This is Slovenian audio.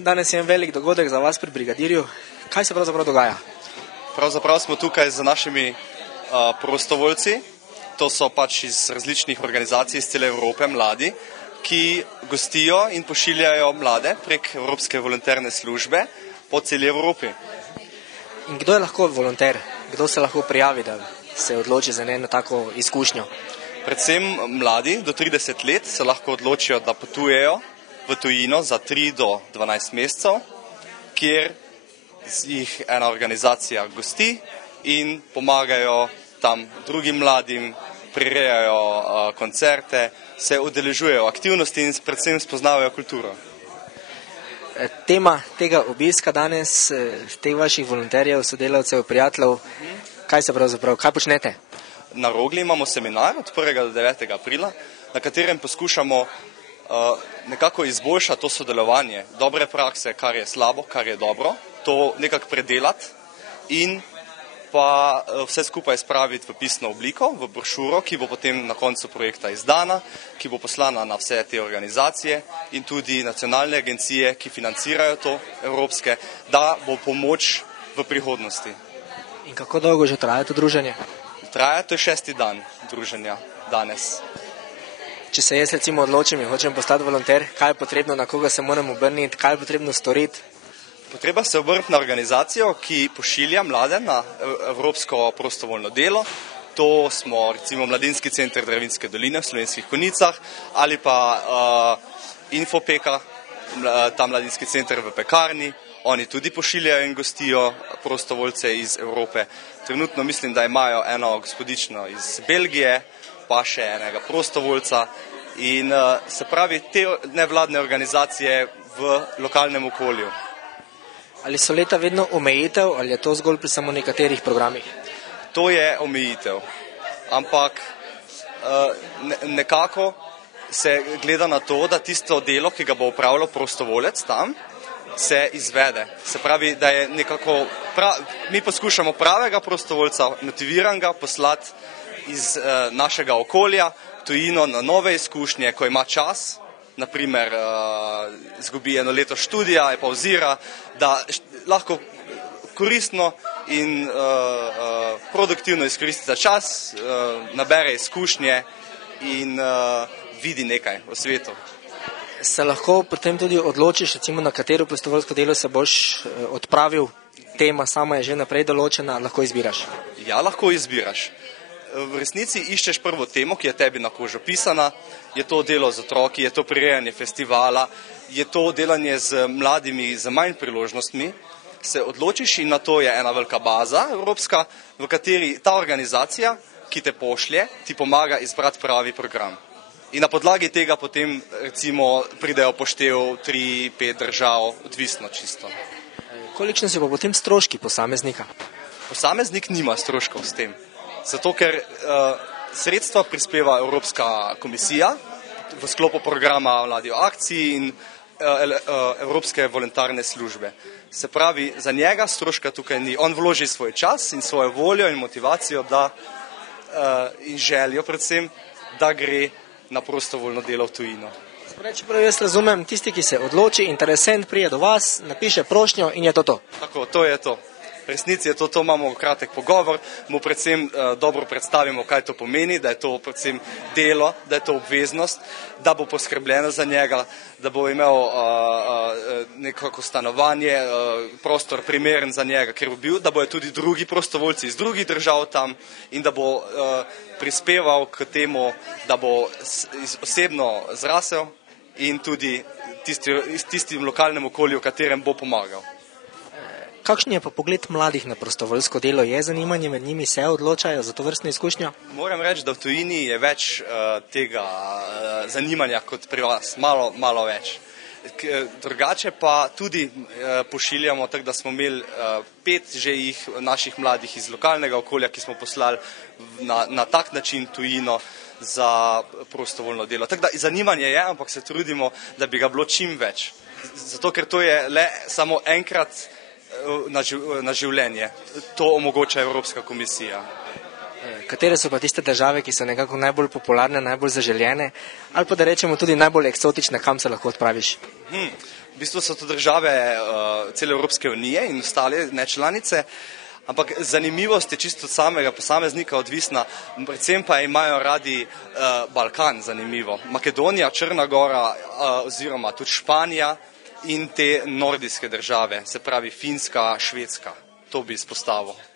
danes je en velik dogodek za vas pri Brigadirju. Kaj se pravzaprav dogaja? Pravzaprav smo tukaj z našimi prostovoljci, to so pač iz različnih organizacij iz cele Evrope, mladi, ki gostijo in pošiljajo mlade prek Evropske volonterne službe po celi Evropi. In kdo je lahko volonter? Kdo se lahko prijavi, da se odloči za eno tako izkušnjo? Predvsem mladi do 30 let se lahko odločijo, da potujejo v tujino za 3 do 12 mesecev, kjer jih ena organizacija gosti in pomagajo tam drugim mladim, prirejajo koncerte, se udeležujejo aktivnosti in predvsem spoznavajo kulturo. Tema tega obiska danes, teh vaših volonterjev, sodelavcev, prijateljev, kaj počnete? Na Rogli imamo seminar od 1. do 9. aprila, na katerem poskušamo nekako izboljšati to sodelovanje, dobre prakse, kar je slabo, kar je dobro, to nekako predelati in pa vse skupaj spraviti v pisno obliko, v brošuro, ki bo potem na koncu projekta izdana, ki bo poslana na vse te organizacije in tudi nacionalne agencije, ki financirajo to, evropske, da bo pomoč v prihodnosti. In kako dolgo že traja to druženje? Traja, to je 6. dan druženja danes. Če se jaz recimo odločim in hočem postati volonter, kaj je potrebno, na koga se moram obrniti, kaj je potrebno storiti? Potreba se obrniti na organizacijo, ki pošilja mlade na evropsko prostovoljno delo. To smo recimo Mladinski center Dravinjske doline v Slovenskih Konjicah ali pa Infopeka, ta mladinski center v Pekarni. Oni tudi pošiljajo in gostijo prostovoljce iz Evrope. Trenutno mislim, da imajo eno gospodično iz Belgije, pa še enega prostovoljca. In se pravi, te nevladne organizacije v lokalnem okolju. Ali so leta vedno omejitev ali je to zgolj pri samo nekaterih programih? To je omejitev, ampak nekako se gleda na to, da tisto delo, ki ga bo opravljal prostovolec tam, se izvede. Se pravi, da je nekako mi poskušamo pravega prostovoljca, motiviranega poslati iz našega okolja, tujino na nove izkušnje, ko ima čas, naprimer izgubi eno leto študija, je pauzira, da lahko koristno in produktivno izkoristi za čas, nabere izkušnje in vidi nekaj o svetu. Se lahko potem tudi odločiš, recimo na katero prostovoljsko delo se boš odpravil, tema sama je že naprej določena, lahko izbiraš? Ja, lahko izbiraš. V resnici iščeš prvo temo, ki je tebi na kožo pisana, je to delo z otroki, je to prirejanje festivala, je to delanje z mladimi z manj priložnostmi, se odločiš in na to je ena velika baza evropska, v kateri ta organizacija, ki te pošlje, ti pomaga izbrati pravi program. In na podlagi tega potem recimo pridejo poštev 3-5 držav, odvisno čisto. Kolikšni so pa potem stroški posameznika? Posameznik nima stroškov s tem. Zato, ker sredstva prispeva Evropska komisija v sklopu programa Mladi v akciji in Evropske volontarne službe. Se pravi, za njega stroška tukaj ni. On vloži svoj čas in svojo voljo in motivacijo in željo predvsem, da gre na prostovoljno delo v tujino. Čeprav jaz razumem, tisti, ki se odloči, interesent prije do vas, napiše prošnjo in je to to. Tako, to je to. V resnici je to imamo kratek pogovor, mu predvsem dobro predstavimo, kaj to pomeni, da je to predvsem delo, da je to obveznost, da bo poskrbljeno za njega, da bo imel nekako stanovanje, prostor primeren za njega, ker bo bil, da bojo tudi drugi prostovoljci iz drugih držav tam in da bo prispeval k temu, da bo osebno zrasel in tudi tistim lokalnem okolju, v katerem bo pomagal. Kakšen je pa pogled mladih na prostovoljsko delo? Je zanimanje med njimi, se odločajo za to vrstno izkušnjo? Moram reči, da v tujini je več tega zanimanja kot pri vas, malo več. Drugače pa tudi pošiljamo, tako da smo imeli 5 že naših mladih iz lokalnega okolja, ki smo poslali na tak način tujino za prostovoljno delo. Tako da zanimanje je, ampak se trudimo, da bi ga bilo čim več. Zato, ker to je le samo enkrat na življenje. To omogoča Evropska komisija. katere so pa tiste države, ki so nekako najbolj popularne, najbolj zaželjene, ali pa da rečemo tudi najbolj eksotične, kam se lahko odpraviš? V bistvu so to države cele Evropske unije in ostale nečlanice, ampak zanimivost je čisto od samega posameznika odvisna, predvsem pa imajo radi Balkan zanimivo. Makedonija, Črna Gora oziroma tudi Španija in te nordijske države, se pravi Finska, Švedska. To bi izpostavil.